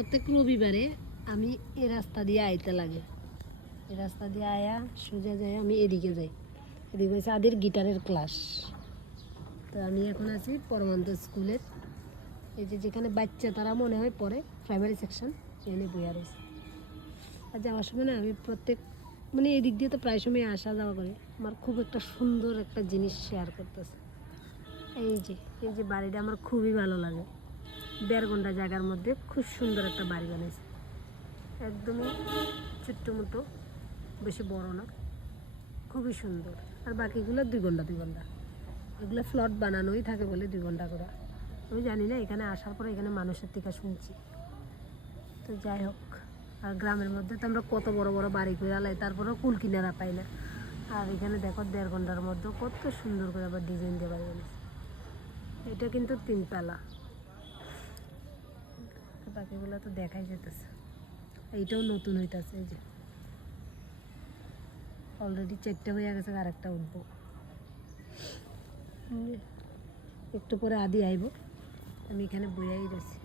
প্রত্যেক রবিবারে আমি এই রাস্তা দিয়ে আইতে লাগে। এই রাস্তা দিয়ে আয়া সোজা যায়, আমি এদিকে যাই। এদিকে হচ্ছে আদের গিটারের ক্লাস। তো আমি এখন আছি পরমান্ত স্কুলের, এই যে যেখানে বাচ্চা তারা মনে হয় পড়ে, প্রাইমারি সেকশন, এখানে বইয়া রয়েছে। আর যাওয়ার সময় না আমি প্রত্যেক মানে এই দিক দিয়ে তো প্রায় সময় আসা যাওয়া করি। আমার খুব একটা সুন্দর একটা জিনিস শেয়ার করতেছে। এই যে বাড়িটা আমার খুবই ভালো লাগে। 1.5 ঘন্টা জায়গার মধ্যে খুব সুন্দর একটা বাড়ি বানিয়েছে, একদমই ছোট্ট মতো, বেশি বড় না, খুবই সুন্দর। আর বাকিগুলো 2 ঘন্টা এগুলো ফ্লট বানানোই থাকে বলে 2 ঘন্টা করে। আমি জানি না, এখানে আসার পরে এখানে মানুষের থেকে শুনছি। তো যাই হোক, আর গ্রামের মধ্যে তো আমরা কত বড় বড় বাড়ি করে আলাই, তারপরেও কুল কিনারা পাই না। আর এখানে দেখো 1.5 ঘন্টার মধ্যে কত সুন্দর করে আবার ডিজাইন দিয়ে বাড়ি বানিয়েছে। এটা কিন্তু 3 তলা, বাকিগুলো তো দেখাই যেতেছে। এইটাও নতুন হইতেছে, এই যে অলরেডি 4টে হয়ে গেছে, আর একটা উঠবো। একটু পরে আদি আইব, আমি এখানে বইয়াই রয়েছি।